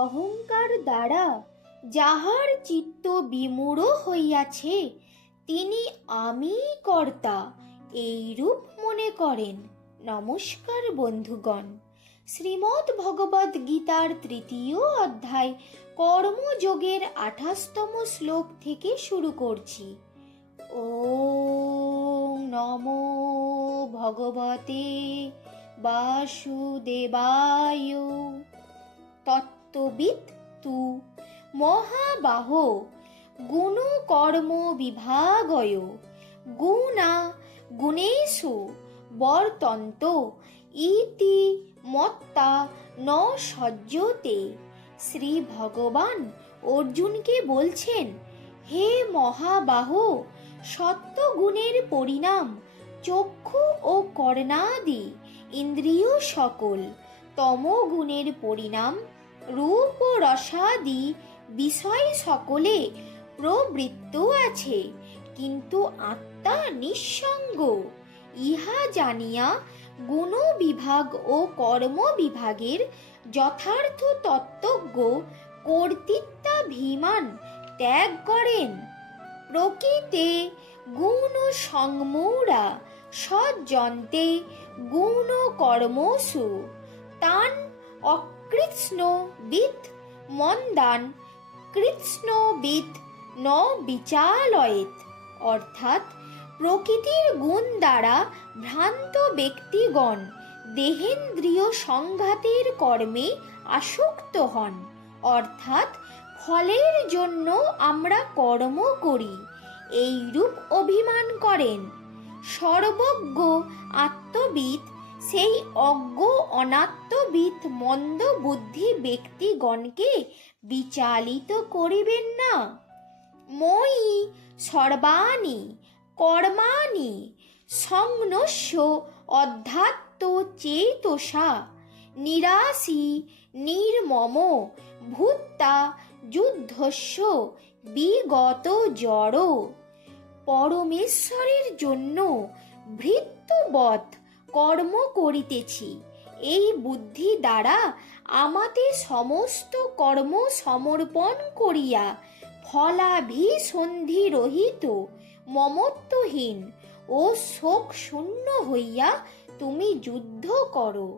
অহংকার দ্বারা যাহার চিত্ত বিমূঢ় হইয়াছে, তিনি আমিই কর্তা এইরূপ মনে করেন। নমস্কার বন্ধুগণ, শ্রীমদ্ ভগবদ্ গীতার ৩য় অধ্যায় কর্মযোগের ২৮তম শ্লোক থেকে শুরু করছি। ওম নমো ভগবতে বাসুদেবায়। তত্ত্ববিদ তু মহাবাহ গুণ কর্ম বিভাগয় গুণা গুণেষু বর্তন্ত ইতি মত্তা ন সজ্জতে। শ্রী ভগবান অর্জুনকে বলছেন, হে মহাবাহ, সত্ত্বগুণের পরিণাম চক্ষু ও কর্ণাদি ইন্দ্রিয় সকল, তমগুণের পরিণাম রূপ ও রসাদি বিষয় সকলে প্রবৃত্ত আছে, কিন্তু আত্মা নিঃসঙ্গ। ইহা জানিয়া গুণ বিভাগ ও কর্ম বিভাগের যথার্থ তত্ত্বজ্ঞ কর্তৃত্বাভিমান ত্যাগ করেন। প্রকৃতে গুণ সংমূঢ়া সজ্জন্তে গুণ কর্মসু তান অকৃৎস্নবিদ মন্দান কৃৎস্নবিদ ন বিচালয়েত। অর্থাৎ প্রকৃতির গুণ দ্বারা ভ্রান্ত ব্যক্তিগণ দেহেন্দ্রিয় সংঘাতের কর্মে আসক্ত হন, অর্থাৎ ফলের জন্য আমরা কর্ম করি এইরূপ অভিমান করেন। সর্বজ্ঞ আত্মবিদ সেই অজ্ঞ অনাত্মবিদ মন্দ বুদ্ধি ব্যক্তিগণকে বিচালিত করিবেন না। মই সর্বাণি কর্মাণি সংন্যস্য অধ্যাত্ম চেতসা নিরাসী নির্মম ভূত্তা যুদ্ধস্য বিগত জড়। পরমেশ্বরের জন্য ভৃত্যবৎ কর্ম করিতেছি এই বুদ্ধি দ্বারা আমাতে সমস্ত কর্ম সমর্পণ করিয়া ফলাভিসন্ধি রহিত মমত্বহীন ও শোক শূন্য হইয়া তুমি যুদ্ধ করো।